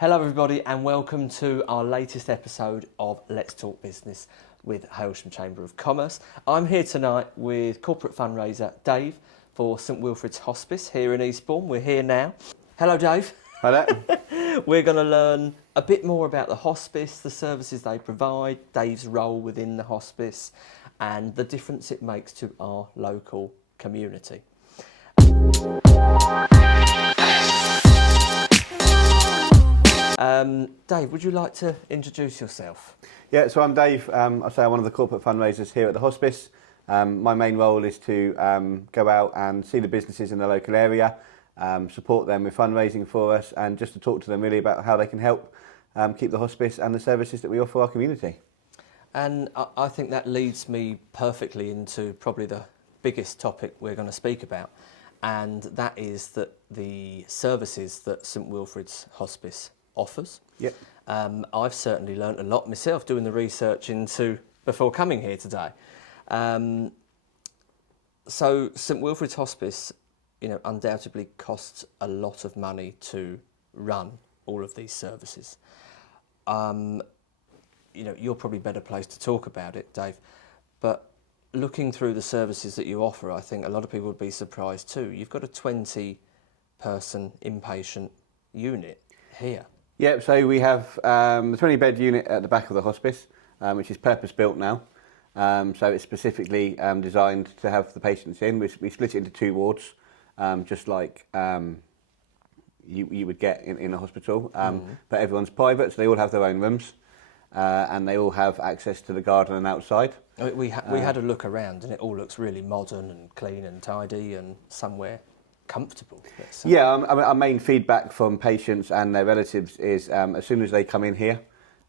Hello everybody and welcome to our latest episode of Let's Talk Business with Hailsham Chamber of Commerce. I'm here tonight with corporate fundraiser Dave for St Wilfrid's Hospice here in Eastbourne. We're here now. Hello Dave. Hello. We're going to learn a bit more about the hospice, the services they provide, Dave's role within the hospice and the difference it makes to our local community. Dave, would you like to introduce yourself? Yeah, so I'm Dave. I'm one of the corporate fundraisers here at the hospice. My main role is to go out and see the businesses in the local area, support them with fundraising for us, and just to talk to them really about how they can help keep the hospice and the services that we offer our community. And I think that leads me perfectly into probably the biggest topic we're going to speak about, and that is that the services that St Wilfrid's Hospice offers. Yep. I've certainly learnt a lot myself doing the research into before coming here today. So St Wilfrid's Hospice, undoubtedly costs a lot of money to run all of these services. You're probably better placed to talk about it, Dave, but looking through the services that you offer, I think a lot of people would be surprised too. You've got a 20-person inpatient unit here. Yeah, so we have a 20-bed unit at the back of the hospice, which is purpose-built now. So it's specifically designed to have the patients in. We split it into two wards, just like you would get in a hospital. But everyone's private, so they all have their own rooms, and they all have access to the garden and outside. We had a look around, and it all looks really modern and clean and tidy and somewhere comfortable. Yeah, our main feedback from patients and their relatives is as soon as they come in here,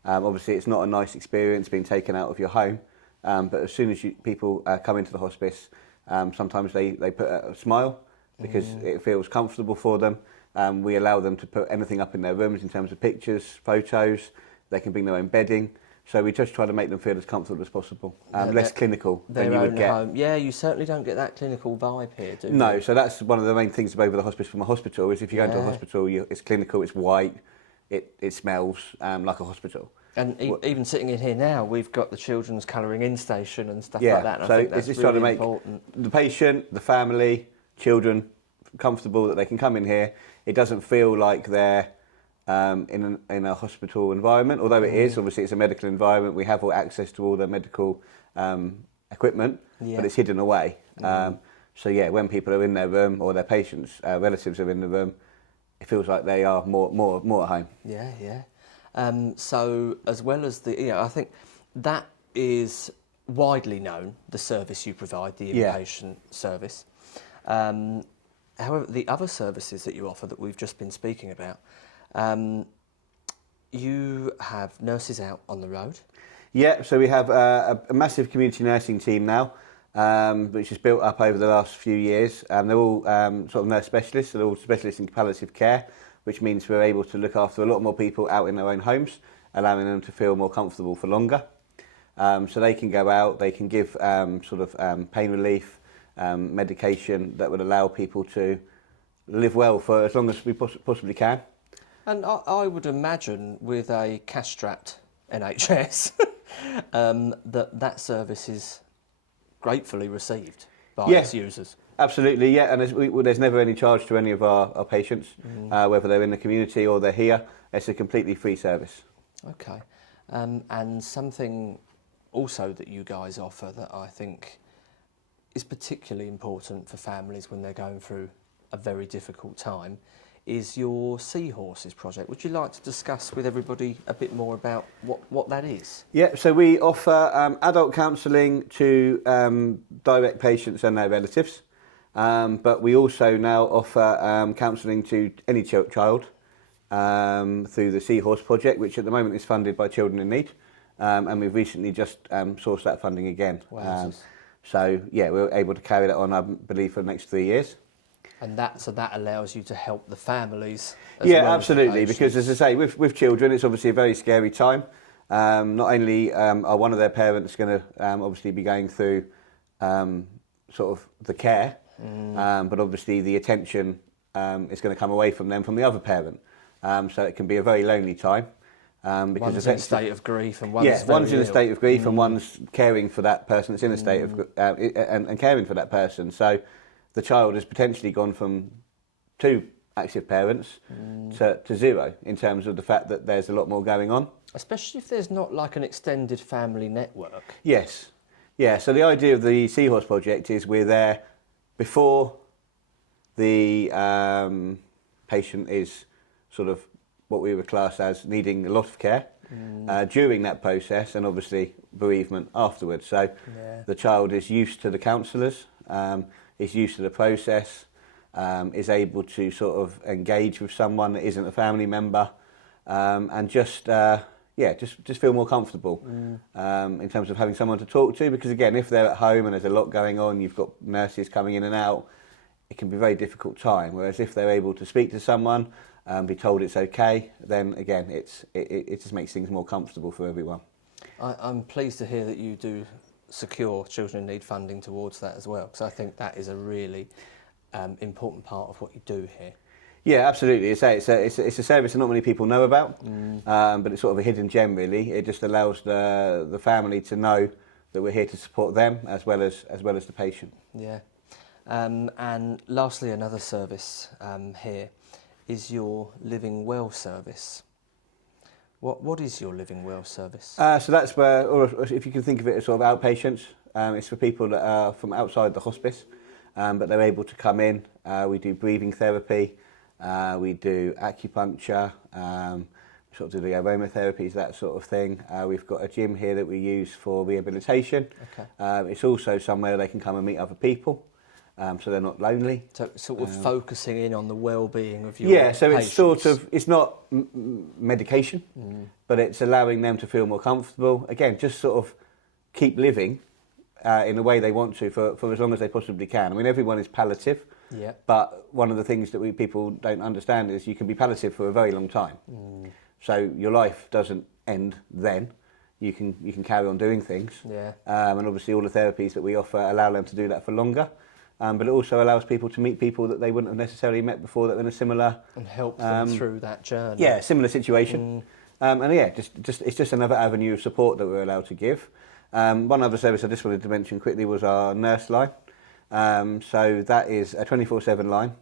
obviously it's not a nice experience being taken out of your home, but as soon as people come into the hospice, sometimes they put a smile because it feels comfortable for them. We allow them to put anything up in their rooms in terms of pictures, photos. They can bring their own bedding. So we just try to make them feel as comfortable as possible, less clinical than you would get. Home. Yeah, you certainly don't get that clinical vibe here, do you? No, so that's one of the main things about the hospice from a hospital is if you go into a hospital, it's clinical, it's white, it smells like a hospital. And even sitting in here now, we've got the children's colouring in station and stuff like that. And so I think that's it's really trying to make important. the patient, the family, children comfortable that they can come in here. It doesn't feel like they're in a hospital environment, although it is. Obviously it's a medical environment. We have all access to all the medical equipment, but it's hidden away. So yeah, when people are in their room or their patients' relatives are in the room, it feels like they are more at home. Yeah. So as well as I think that is widely known, the service you provide, the inpatient service. However, the other services that you offer that we've just been speaking about, you have nurses out on the road. Yeah, so we have a massive community nursing team now, which has built up over the last few years. They're all sort of nurse specialists, so they're all specialists in palliative care, which means we're able to look after a lot more people out in their own homes, allowing them to feel more comfortable for longer. So they can go out, they can give pain relief, medication that would allow people to live well for as long as we possibly can. And I would imagine with a cash-strapped NHS that service is gratefully received by its users. Absolutely, yeah, and there's never any charge to any of our patients, whether they're in the community or they're here. It's a completely free service. Okay, and something also that you guys offer that I think is particularly important for families when they're going through a very difficult time is your Seahorses project. Would you like to discuss with everybody a bit more about what that is? Yeah, so we offer adult counselling to direct patients and their relatives, but we also now offer counselling to any child through the Seahorse project, which at the moment is funded by Children in Need, and we've recently just sourced that funding again. Wow. So yeah, we're able to carry that on, I believe, for the next 3 years. And that allows you to help the families as well. Yeah, absolutely, because as I say, with children, it's obviously a very scary time. Not only are one of their parents going to obviously be going through sort of the care, but obviously the attention is going to come away from them from the other parent. So it can be a very lonely time. Because One's in a state of grief and one's one's in very a state ill. of grief and one's caring for that person that's in a state of and caring for that person. So the child has potentially gone from 2 active parents to 0 in terms of the fact that there's a lot more going on. Especially if there's not like an extended family network. Yes. Yeah, so the idea of the Seahorse project is we're there before the patient is sort of what we would class as needing a lot of care, during that process, and obviously bereavement afterwards. So the child is used to the counsellors, is used to the process, is able to sort of engage with someone that isn't a family member, and just feel more comfortable in terms of having someone to talk to. Because again, if they're at home and there's a lot going on, you've got nurses coming in and out, it can be a very difficult time. Whereas if they're able to speak to someone, be told it's okay, then again, it just makes things more comfortable for everyone. I'm pleased to hear that you do secure Children in Need funding towards that as well, because I think that is a really important part of what you do here. Yeah, absolutely. It's a service that not many people know about, but it's sort of a hidden gem, really. It just allows the family to know that we're here to support them as well as the patient. Yeah. And lastly, another service here is your Living Well service. What is your Living Well service? So that's where, or if you can think of it as sort of outpatients, it's for people that are from outside the hospice, but they're able to come in. We do breathing therapy, we do acupuncture, sort of do the aromatherapies, that sort of thing. We've got a gym here that we use for rehabilitation. Okay. It's also somewhere they can come and meet other people. So they're not lonely. So sort of focusing in on the well-being of your Yeah, so patients. it's not medication, but it's allowing them to feel more comfortable. Again, just sort of keep living in the way they want to for as long as they possibly can. I mean, everyone is palliative, but one of the things that people don't understand is you can be palliative for a very long time. So your life doesn't end then. You can carry on doing things. Yeah. And obviously all the therapies that we offer allow them to do that for longer. But it also allows people to meet people that they wouldn't have necessarily met before that are in a similar... And help them through that journey. Yeah, similar situation. And yeah, it's just another avenue of support that we're allowed to give. One other service I just wanted to mention quickly was our nurse line. So that is a 24/7 line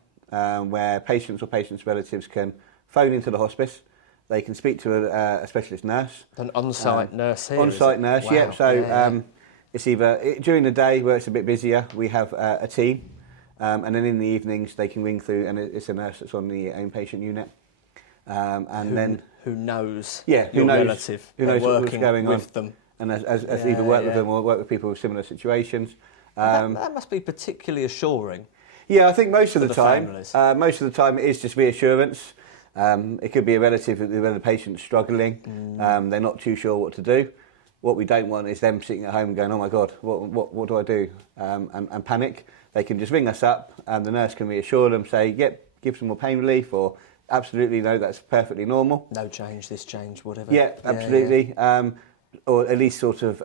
where patients or patients' relatives can phone into the hospice. They can speak to a specialist nurse. An on-site nurse here? On-site nurse, wow. Yep. So it's either during the day where it's a bit busier, we have a team, and then in the evenings they can ring through, and it's a nurse that's on the inpatient unit, who knows your relative, who knows what's going with on them, and as either work with them or work with people with similar situations. That must be particularly assuring. Yeah, I think most of the time it is just reassurance. It could be a relative where the patient's struggling, they're not too sure what to do. What we don't want is them sitting at home and going, oh my God, what do I do? And panic. They can just ring us up and the nurse can reassure them, say, yep, give some more pain relief, or absolutely no, that's perfectly normal. No change, this change, whatever. Yeah, absolutely. Yeah. Or at least sort of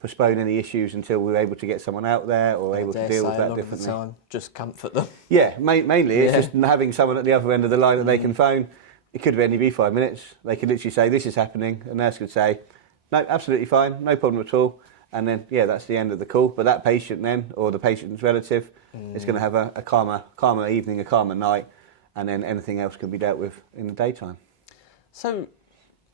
postpone any issues until we're able to get someone out there or able to deal with that differently. Of the time, just comfort them. Yeah, mainly it's just having someone at the other end of the line that they can phone. It could only be 5 minutes. They could literally say, this is happening. A nurse could say, no, absolutely fine, no problem at all. And then, yeah, that's the end of the call. But that patient then, or the patient's relative, is going to have a calmer evening, a calmer night, and then anything else can be dealt with in the daytime. So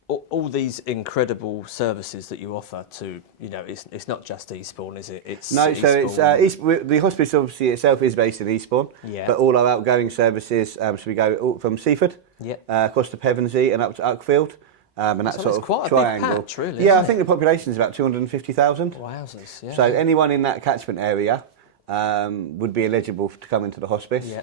all these incredible services that you offer to, it's not just Eastbourne, is it? It's no, Eastbourne. So it's the hospice obviously itself is based in Eastbourne, but all our outgoing services, so we go from Seaford, across to Pevensey and up to Uckfield. And that sort of quite triangle. A big patch, really. Yeah, I think the population is about 250,000. Wowzers! Yeah. So anyone in that catchment area would be eligible to come into the hospice. Yeah.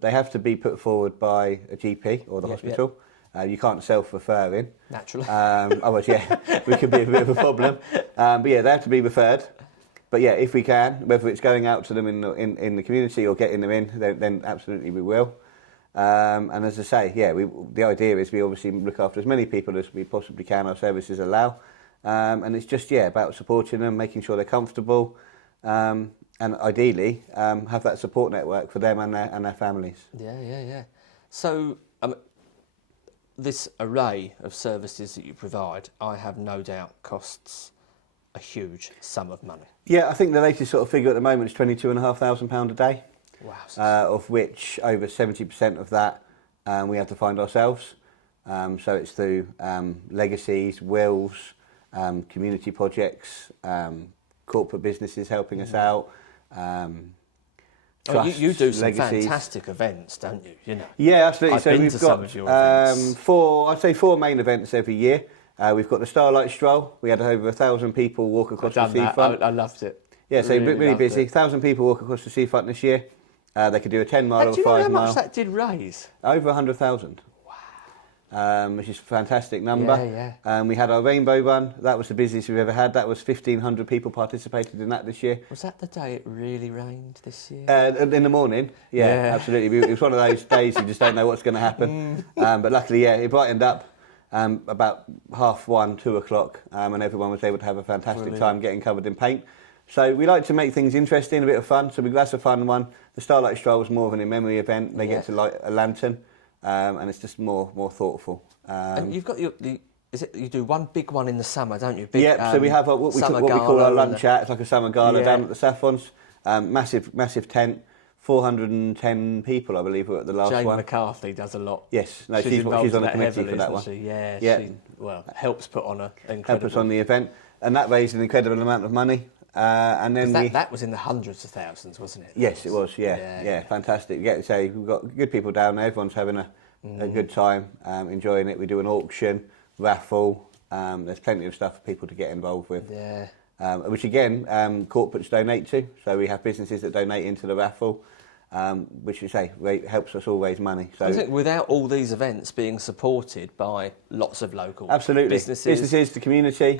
They have to be put forward by a GP or the hospital. You can't self-refer in. Naturally. Otherwise, we could be a bit of a problem. But yeah, they have to be referred. But yeah, if we can, whether it's going out to them in the community or getting them in, then absolutely we will. And as I say, the idea is we obviously look after as many people as we possibly can, our services allow. And it's just, about supporting them, making sure they're comfortable, and ideally have that support network for them and their families. Yeah. So this array of services that you provide, I have no doubt costs a huge sum of money. Yeah, I think the latest sort of figure at the moment is £22,500 a day. Wow. Of which over 70% of that we have to find ourselves. So it's through legacies, wills, community projects, corporate businesses helping us out. Trusts, you do some legacies. Fantastic events, don't you? You know. Yeah, absolutely. I've So been we've to got some of your events. four main events every year. We've got the Starlight Stroll. We had over 1,000 people walk across the seafront. I loved it. Yeah, so really busy. 1,000 people walk across the seafront this year. They could do a 10 mile or a 5 mile. Do you know how much that did raise? Over 100,000. Wow. Which is a fantastic number. Yeah. We had our Rainbow Run. That was the busiest we've ever had. That was 1,500 people participated in that this year. Was that the day it really rained this year? In the morning, yeah. Absolutely. It was one of those days you just don't know what's going to happen. But luckily, yeah, it brightened up about 1:30, 2 o'clock, and everyone was able to have a fantastic time getting covered in paint. So we like to make things interesting, a bit of fun. So that's a fun one. The Starlight Stroll was more of an in-memory event. They get to light a lantern, and it's just more thoughtful. And you've got you do one big one in the summer, don't you? Big, so we have what we call our lunch out. It's like a summer gala down at the Saffrons. Massive tent. 410 people, I believe, were at the last one. Jane McCarthy does a lot. Yes, no, she's on the committee for that one. She? Yeah, she helps put on an incredible... Help us on the event. And that raised an incredible amount of money. And then that was in the hundreds of thousands, wasn't it? Yes, it was, yeah, fantastic. You get to say, we've got good people down there, everyone's having a good time, enjoying it. We do an auction, raffle, there's plenty of stuff for people to get involved with. Yeah. Which again, corporates donate to, so we have businesses that donate into the raffle, which you say helps us all raise money. So I think without all these events being supported by lots of local businesses, the community,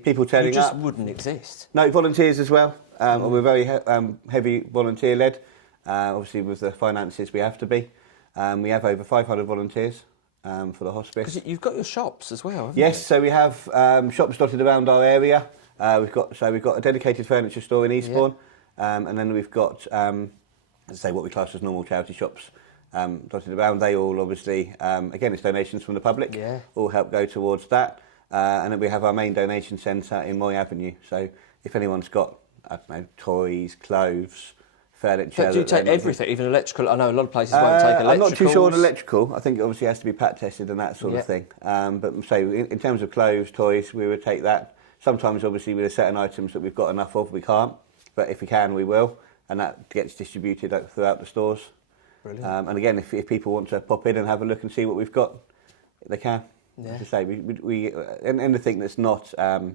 people turning up, you just wouldn't exist. No, volunteers as well. We're very heavy volunteer led. Obviously, with the finances, we have to be. We have over 500 volunteers for the hospice. Because you've got your shops as well, haven't you? So we have shops dotted around our area. We've got a dedicated furniture store in Eastbourne, and then we've got what we class as normal charity shops dotted around. They all obviously again, it's donations from the public. All help go towards that, and then we have our main donation centre in Moy Avenue. So if anyone's got toys, clothes, furniture. So do you take everything, even electrical? I know a lot of places won't take electrical. I'm not too sure on electrical. I think it obviously has to be pat tested and that sort of thing. But so in terms of clothes, toys, we would take that. Sometimes, obviously, with certain items that we've got enough of, we can't. But if we can, we will. And that gets distributed throughout the stores. Brilliant. And again, if people want to pop in and have a look and see what we've got, they can. Yeah. As I say, we anything that's not sort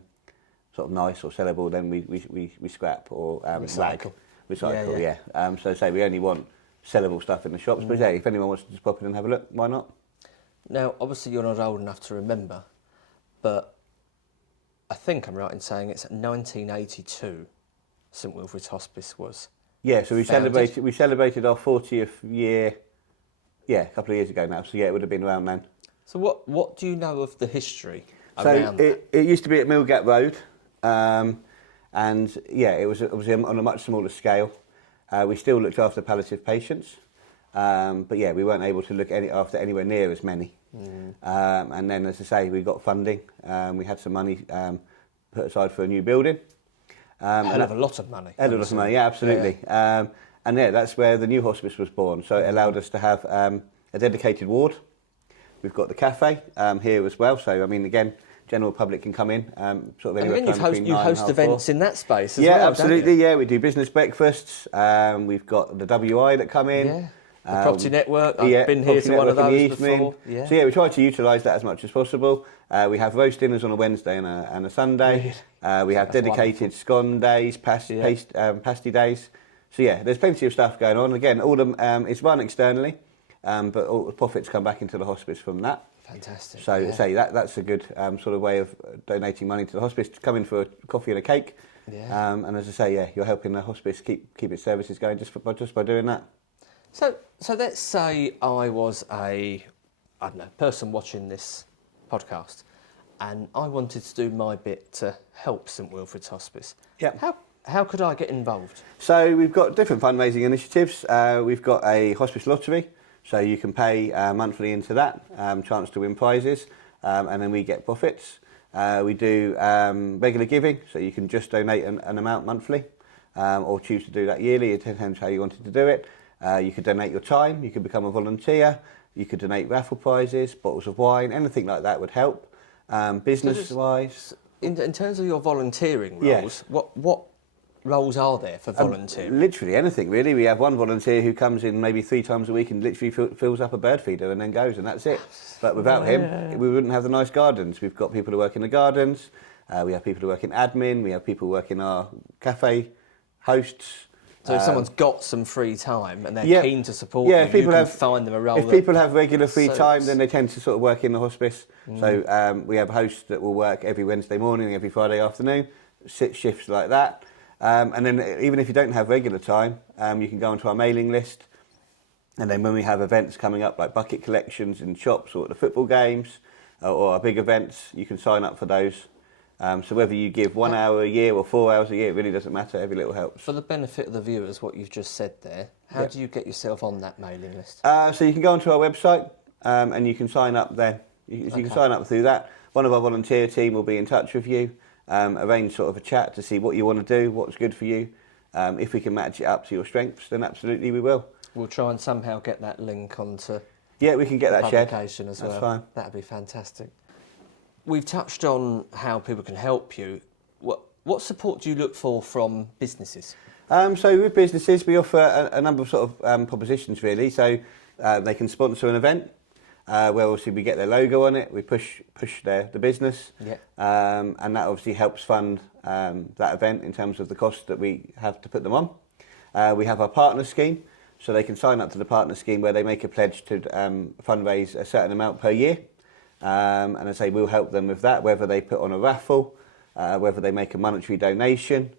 of nice or sellable, then we scrap or recycle. So say we only want sellable stuff in the shops. But if anyone wants to just pop in and have a look, why not? Now, obviously, you're not old enough to remember, but I think I'm right in saying it's 1982 St Wilfrid's Hospice was. Yeah, so we celebrated our 40th year, a couple of years ago now. So it would have been around then. So what do you know of the history around that? It used to be at Millgate Road, and it was obviously on a much smaller scale. We still looked after palliative patients, but we weren't able to look after anywhere near as many. And then, as I say, we got funding. We had some money put aside for a new building. Hell of a lot of money. Hell of a lot of money, yeah, absolutely. And that's where the new hospice was born. So it allowed us to have a dedicated ward. We've got the cafe here as well. So, I mean, again, general public can come in. Sort of anywhere you host events in that space as well. Yeah, absolutely. Yeah, we do business breakfasts. We've got the WI that come in. Yeah. The Property Network, I've been here to one of those before. Yeah. So we try to utilise that as much as possible. We have roast dinners on a Wednesday and a Sunday. We have dedicated scone days, pasty days. So there's plenty of stuff going on. Again, all it's run externally, but all the profits come back into the hospice from that. Fantastic. So that's a good sort of way of donating money to the hospice. Come in for a coffee and a cake. Yeah. And as I say, you're helping the hospice keep its services going just by doing that. So let's say I was a person watching this podcast, and I wanted to do my bit to help St Wilfrid's Hospice. Yeah. How could I get involved? So we've got different fundraising initiatives. We've got a hospice lottery. So you can pay monthly into that, chance to win prizes, and then we get profits. We do regular giving, so you can just donate an amount monthly, or choose to do that yearly. It depends how you wanted to do it. You could donate your time, you could become a volunteer, you could donate raffle prizes, bottles of wine, anything like that would help. Business-wise... In terms of your volunteering roles, what roles are there for volunteering? Literally anything, really. We have one volunteer who comes in maybe 3 times a week and literally fills up a bird feeder and then goes, and that's it. But without him, we wouldn't have the nice gardens. We've got people who work in the gardens, we have people who work in admin, we have people who work in our cafe, hosts. So if someone's got some free time and they're keen to support you, people you can find them a role. If people have regular free time, then they tend to sort of work in the hospice. So we have hosts that will work every Wednesday morning, every Friday afternoon, 6 shifts like that. And then even if you don't have regular time, you can go onto our mailing list. And then when we have events coming up, like bucket collections in shops or at the football games or our big events, you can sign up for those. So whether you give 1 hour a year or 4 hours a year, it really doesn't matter. Every little helps. For the benefit of the viewers, what you've just said there, how do you get yourself on that mailing list? So you can go onto our website and you can sign up there. You can sign up through that. One of our volunteer team will be in touch with you, arrange sort of a chat to see what you want to do, what's good for you. If we can match it up to your strengths, then absolutely we will. We'll try and somehow get that link onto we can get that shared. Publication as well. That's fine. That'd be fantastic. We've touched on how people can help you. What support do you look for from businesses? So with businesses, we offer a number of sort of propositions really. So they can sponsor an event where obviously we get their logo on it. We push the business, and that obviously helps fund that event in terms of the cost that we have to put them on. We have our partner scheme, so they can sign up to the partner scheme where they make a pledge to fundraise a certain amount per year. And I say we'll help them with that, whether they put on a raffle, whether they make a monetary donation,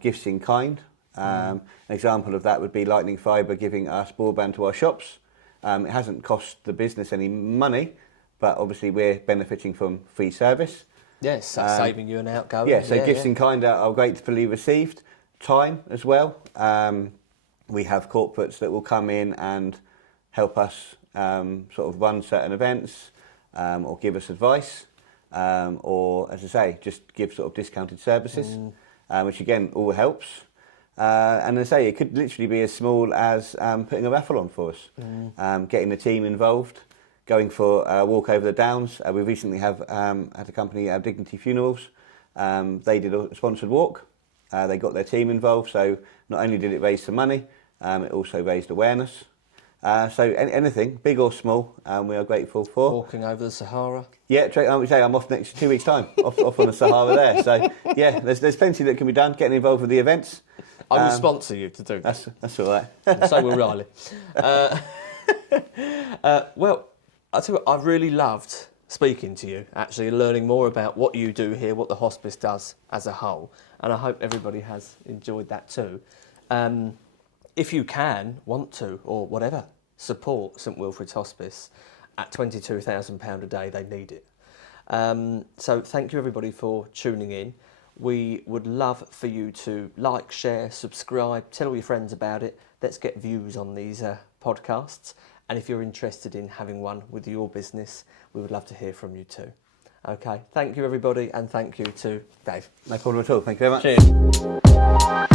gifts in kind. An example of that would be Lightning Fibre giving us broadband to our shops. It hasn't cost the business any money, but obviously we're benefiting from free service. Yes, that's saving you an outgoing. Gifts in kind are gratefully received. Time as well. We have corporates that will come in and help us sort of run certain events. Or give us advice, or as I say, just give sort of discounted services, which again all helps. And as I say, it could literally be as small as putting a raffle on for us, getting the team involved, going for a walk over the downs. We recently have had a company, Dignity Funerals. They did a sponsored walk. They got their team involved, so not only did it raise some money, it also raised awareness. So anything, big or small, we are grateful for. Walking over the Sahara? Yeah, I'm off next 2 weeks' time, off on the Sahara there. So, yeah, there's plenty that can be done, getting involved with the events. I will sponsor you to do that. That's all right. And so will Riley. Well, I tell you what, I've really loved speaking to you, actually, learning more about what you do here, what the hospice does as a whole. And I hope everybody has enjoyed that too. If you want to, or whatever, support St Wilfrid's Hospice at £22,000 a day, they need it. So thank you everybody for tuning in. We would love for you to like, share, subscribe, tell all your friends about it. Let's get views on these podcasts. And if you're interested in having one with your business, we would love to hear from you too. Okay, thank you everybody, and thank you to Dave. No problem at all, thank you very much. Cheers.